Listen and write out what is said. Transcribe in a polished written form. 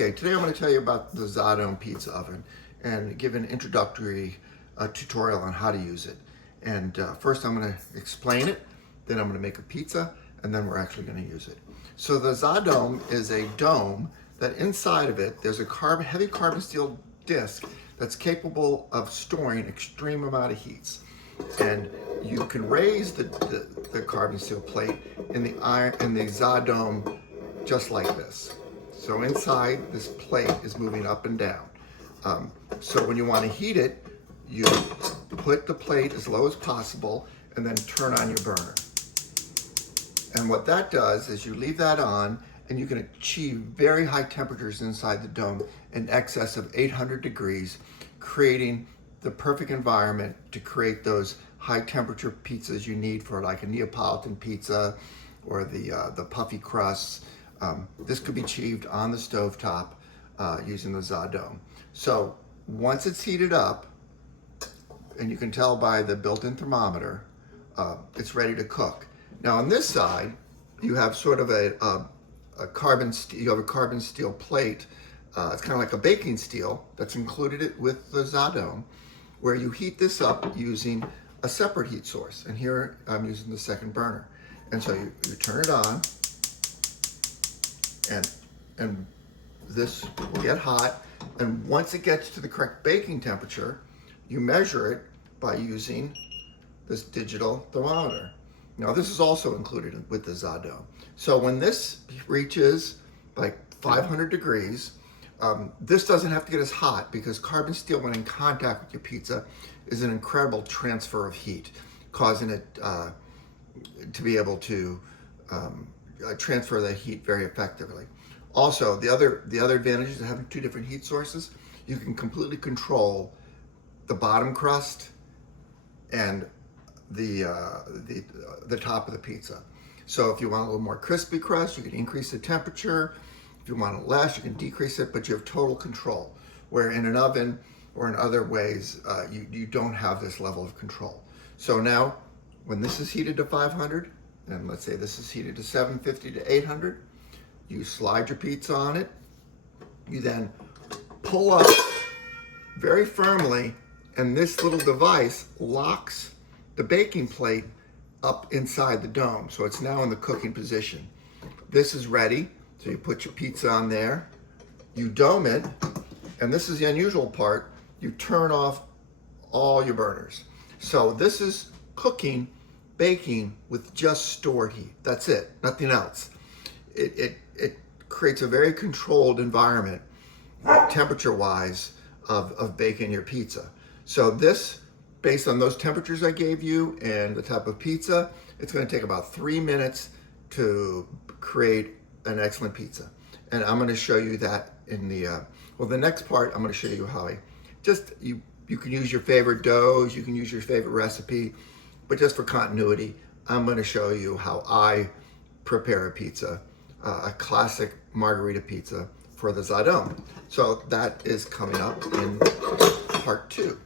Okay, today I'm going to tell you about the ZaDome Pizza Oven and give an introductory tutorial on how to use it. And first I'm going to explain it, then I'm going to make a pizza, and then we're actually going to use it. So the ZaDome is a dome that inside of it there's a heavy carbon steel disc that's capable of storing extreme amount of heats. And you can raise the carbon steel plate in the ZaDome just like this. So inside, this plate is moving up and down. So when you want to heat it, you put the plate as low as possible and then turn on your burner. And what that does is you leave that on and you can achieve very high temperatures inside the dome in excess of 800 degrees, creating the perfect environment to create those high temperature pizzas you need for like a Neapolitan pizza or the puffy crusts. This could be achieved on the stovetop using the ZaDome. So once it's heated up, and you can tell by the built-in thermometer, it's ready to cook. Now on this side, you have sort of a carbon steel plate. It's kind of like a baking steel that's included with the ZaDome, where you heat this up using a separate heat source. And here I'm using the second burner. And so you turn it on, and this will get hot. And once it gets to the correct baking temperature, you measure it by using this digital thermometer. Now this is also included with the ZaDome. So when this reaches like 500 degrees, this doesn't have to get as hot because carbon steel, when in contact with your pizza, is an incredible transfer of heat, causing it to be able to transfer the heat very effectively. Also, the other advantages of having two different heat sources, you can completely control the bottom crust and the top of the pizza. So if you want a little more crispy crust, you can increase the temperature. If you want it less, you can decrease it, but you have total control. Where in an oven or in other ways, you don't have this level of control. So now, when this is heated to 500, and let's say this is heated to 750 to 800, you slide your pizza on it. You then pull up very firmly, and this little device locks the baking plate up inside the dome. So it's now in the cooking position. This is ready. So you put your pizza on there, you dome it, and this is the unusual part, you turn off all your burners. So this is cooking, baking with just stored heat. That's it, nothing else. It creates a very controlled environment, temperature-wise, of baking your pizza. So this, based on those temperatures I gave you and the type of pizza, it's going to take about 3 minutes to create an excellent pizza. And I'm going to show you that in the next part. I'm going to show you how you can use your favorite doughs, you can use your favorite recipe, but just for continuity, I'm going to show you how I prepare a pizza, a classic margarita pizza for the ZaDome. So that is coming up in part 2.